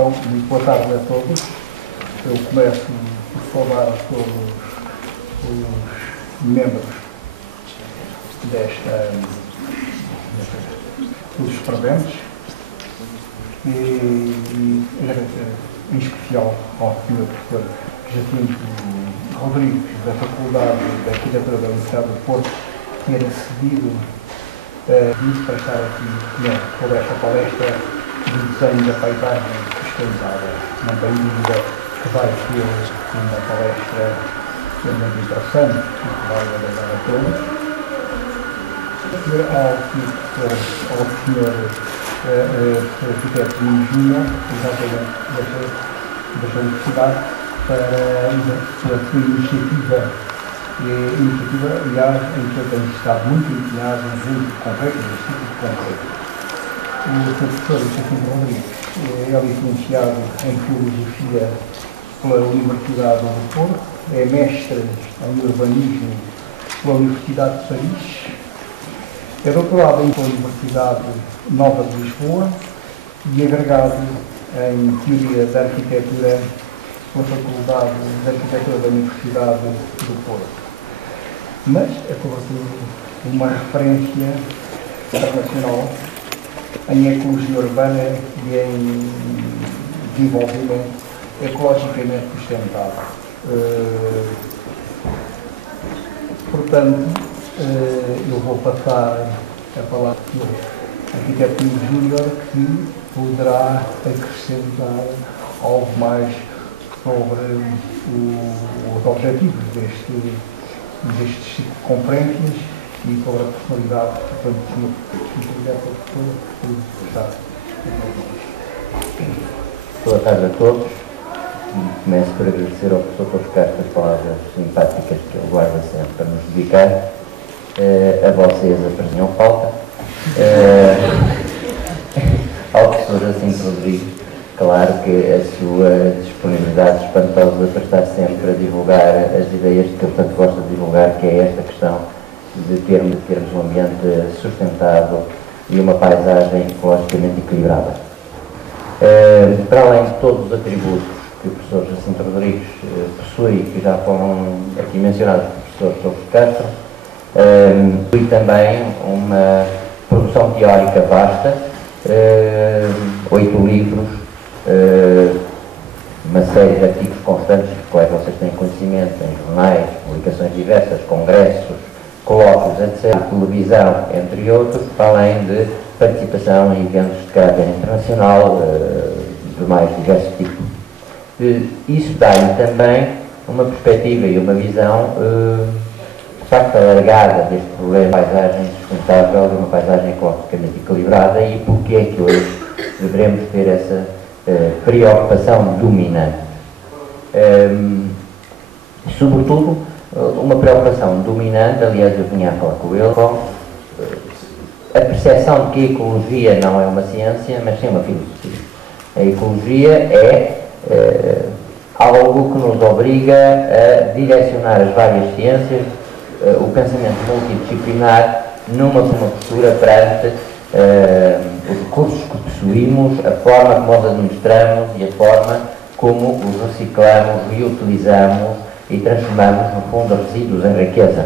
Então, muito boa tarde a todos. Eu começo por falar sobre os membros dos presentes e em especial ao Sr. Professor Jacinto Rodrigues, da Faculdade de Arquitetura da Universidade do Porto, ter cedido para estar aqui sobre esta palestra do desenho da paisagem fiscalizada. Não tenho dúvida que vai ser uma palestra muito interessante e que vai agradar a todos. Ao Sr. Arquiteto Júnior, exatamente da Universidade, para a sua iniciativa, aliás, em que eu tenho estado muito empenhado em muito concreto, O professor Jacinto Rodrigues é licenciado em Filosofia pela Universidade do Porto, é mestre em Urbanismo pela Universidade de Paris, é doutorado pela Universidade Nova de Lisboa e agregado em Teoria da Arquitetura pela Faculdade de Arquitetura da Universidade do Porto. Mas é sobretudo uma referência internacional em ecologia urbana e em desenvolvimento ecologicamente sustentável. Portanto, eu vou passar a palavra ao arquiteto Júnior, que poderá acrescentar algo mais sobre os objetivos destes ciclo de conferências e sobre a personalidade do professor. Boa tarde a todos. Começo por agradecer ao professor Torres Castro as palavras simpáticas que ele guarda sempre para nos dedicar. A vocês apresentam falta. Ao professor Jacinto Rodrigues, claro que a sua disponibilidade espantosa para estar sempre a divulgar as ideias que ele tanto gosta de divulgar, que é esta questão de termos um ambiente sustentável e uma paisagem ecologicamente equilibrada. Para além de todos os atributos que o professor Jacinto Rodrigues possui, que já foram aqui mencionados pelo professor Torres Castro, possui também uma produção teórica vasta, 8 livros, uma série de artigos constantes dos quais vocês têm conhecimento, em jornais, publicações diversas, congressos, colóquios, etc., televisão, entre outros, além de participação em eventos de caráter internacional, de mais diversos tipos. Isso dá-lhe também uma perspectiva e uma visão, de facto, alargada deste problema de paisagem sustentável, de uma paisagem ecologicamente equilibrada, e porque é que hoje devemos ter essa preocupação dominante. Sobretudo, uma preocupação dominante, aliás, eu vinha a falar com ele, com a percepção de que a ecologia não é uma ciência, mas sim uma filosofia. A ecologia é algo que nos obriga a direcionar as várias ciências, o pensamento multidisciplinar, numa postura perante os recursos que possuímos, a forma como os administramos e a forma como os reciclamos, reutilizamos e transformamos, no fundo, os resíduos em riqueza.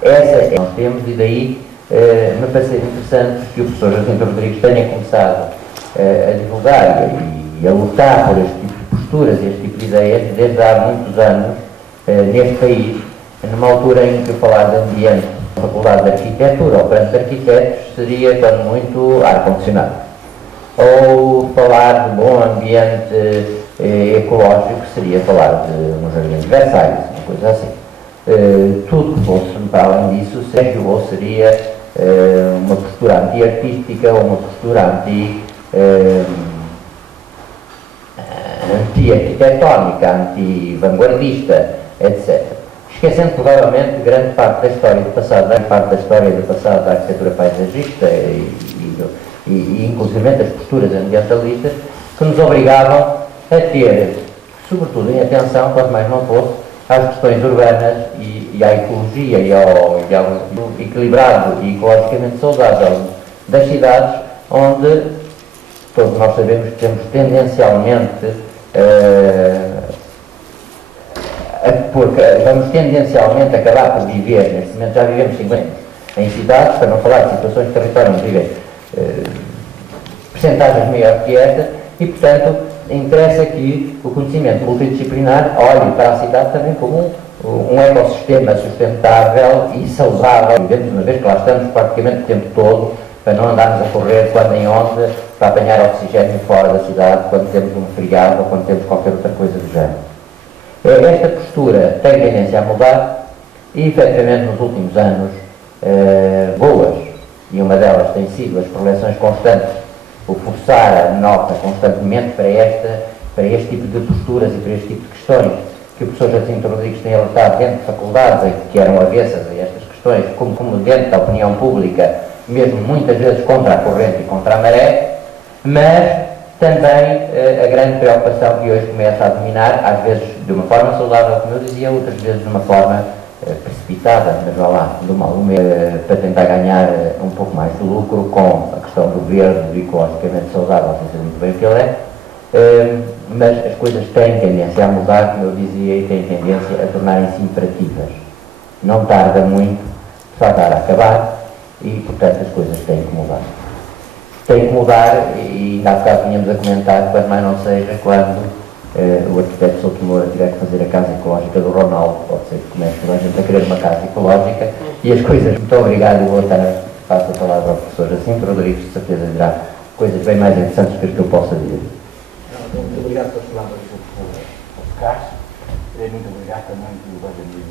Essa é que nós temos, e daí me parece interessante que o professor Jacinto Rodrigues tenha começado a divulgar e a lutar por este tipo de posturas e este tipo de ideias desde há muitos anos neste país, numa altura em que falar de ambiente na Faculdade de Arquitetura ou perante arquitetos seria, quando muito, ar-condicionado. Ou falar de bom ambiente ecológico seria falar de um jardim de Versalhes, uma coisa assim. Tudo que fosse, para além disso, seria uma postura anti-artística ou uma postura anti-arquitetónica, anti-vanguardista, etc. Esquecendo provavelmente grande parte da história do passado, da arquitetura paisagista e inclusive as posturas ambientalistas, que nos obrigavam a ter, sobretudo em atenção, quanto mais não fosse, às questões urbanas e à ecologia e ao equilibrado e ecologicamente saudável das cidades, onde todos nós sabemos que temos tendencialmente porque vamos tendencialmente acabar por viver, neste momento já vivemos 50 anos, em cidades, para não falar de situações de território onde vivem percentagens maiores que esta, e portanto interessa que o conhecimento multidisciplinar olhe para a cidade também como um ecossistema sustentável e saudável, uma vez que lá estamos praticamente o tempo todo, para não andarmos a correr quando em onde, para apanhar oxigênio fora da cidade, quando temos um feriado ou quando temos qualquer outra coisa do género. Esta postura tem tendência a mudar e, efetivamente, nos últimos anos, boas, e uma delas tem sido as preleções constantes, o forçar a nota constantemente para este tipo de posturas e para este tipo de questões, que o professor Jacinto Rodrigues tem alertado dentro de faculdades que eram avessas a estas questões, como dentro da opinião pública, mesmo muitas vezes contra a corrente e contra a maré, mas também a grande preocupação que hoje começa a dominar, às vezes de uma forma saudável, como eu dizia, outras vezes de uma forma precipitada, mas vá lá, do mal para tentar ganhar um pouco mais de lucro com a questão do verde, do ecologicamente saudável, sem saber muito bem o que ele é, mas as coisas têm tendência a mudar, como eu dizia, e têm tendência a tornarem-se imperativas. Não tarda muito, só dar a acabar, e portanto as coisas têm que mudar. Tem que mudar, e ainda há bocado tínhamos a comentar, quando mais não seja, quando o arquiteto Souto Moura tiver que fazer a casa ecológica do Ronaldo, pode ser que comece toda a gente a querer uma casa ecológica, e as coisas... Muito obrigado, e vou estar, passo a palavra ao professor Jacinto Rodrigues, de certeza dirá coisas bem mais interessantes que as que eu possa dizer. Muito obrigado pelas palavras do professor Carlos, e muito obrigado também pelo Benjamin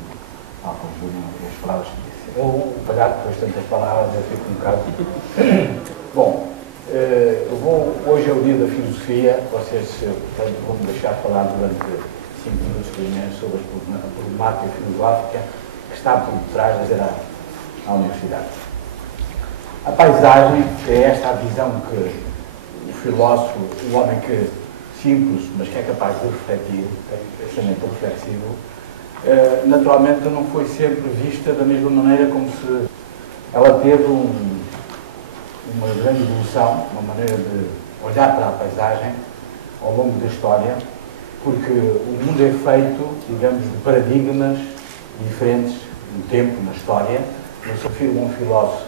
Malcolm Júnior e as palavras que disse. Eu, apesar depois de tantas palavras, eu fico um bocado... Bom, hoje é o dia da filosofia, vocês portanto, vão me deixar falar durante 5 minutos primeiro sobre a problemática filosófica que está por detrás da vida à universidade. A paisagem é esta a visão que o filósofo, o homem que simples, mas que é capaz de refletir, tem pensamento reflexivo, naturalmente não foi sempre vista da mesma maneira como se ela teve uma grande evolução, uma maneira de olhar para a paisagem ao longo da história, porque o mundo é feito, digamos, de paradigmas diferentes no tempo, na história. Eu sou filho de um filósofo,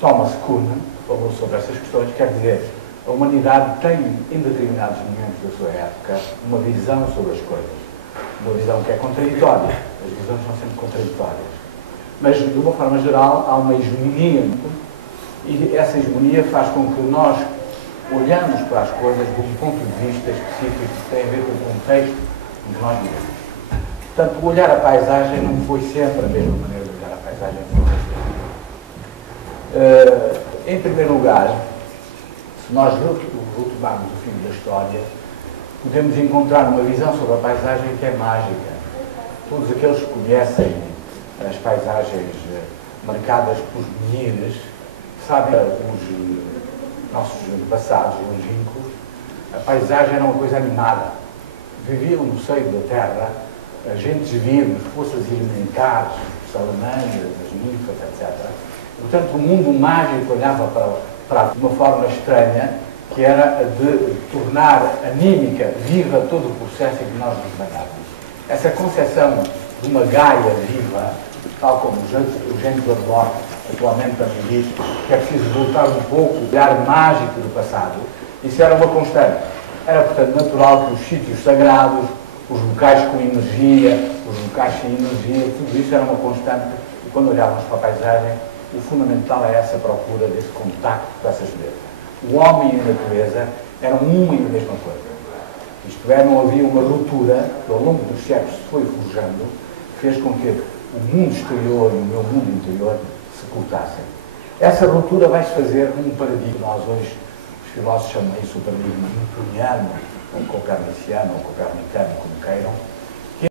Thomas Kuhn, que falou sobre essas questões, quer dizer, a humanidade tem, em determinados momentos da sua época, uma visão sobre as coisas. Uma visão que é contraditória. As visões são sempre contraditórias. Mas, de uma forma geral, há uma hegemonia, e essa hegemonia faz com que nós olhamos para as coisas de um ponto de vista específico que tem a ver com o contexto em que nós vivemos. Portanto, o olhar a paisagem não foi sempre a mesma maneira de olhar a paisagem. Em primeiro lugar, se nós retomarmos o fim da história, podemos encontrar uma visão sobre a paisagem que é mágica. Todos aqueles que conhecem as paisagens marcadas por menires, sabem os nossos passados longínquos, a paisagem era uma coisa animada. Viviam no seio da terra, agentes vivos, forças elementares, salamandras, as ninfas, etc. Portanto, o mundo mágico olhava para uma forma estranha, que era a de tornar anímica, viva todo o processo em que nós nos banhávamos. Essa concepção de uma Gaia viva, tal como o James Lovelock atualmente também diz, que é preciso voltar um pouco ao olhar mágico do passado, isso era uma constante. Era, portanto, natural que os sítios sagrados, os locais com energia, os locais sem energia, tudo isso era uma constante. E quando olhávamos para a paisagem, o fundamental é essa procura desse contacto com essas belezas. O homem e a natureza eram uma e a mesma coisa. Isto é, não havia uma ruptura que ao longo dos séculos se foi forjando, fez com que o mundo exterior e o meu mundo interior se cortassem. Essa ruptura vai-se fazer num paradigma. Nós hoje, os filósofos chamam isso o paradigma newtoniano, ou coperniciano, ou copernicano, como queiram,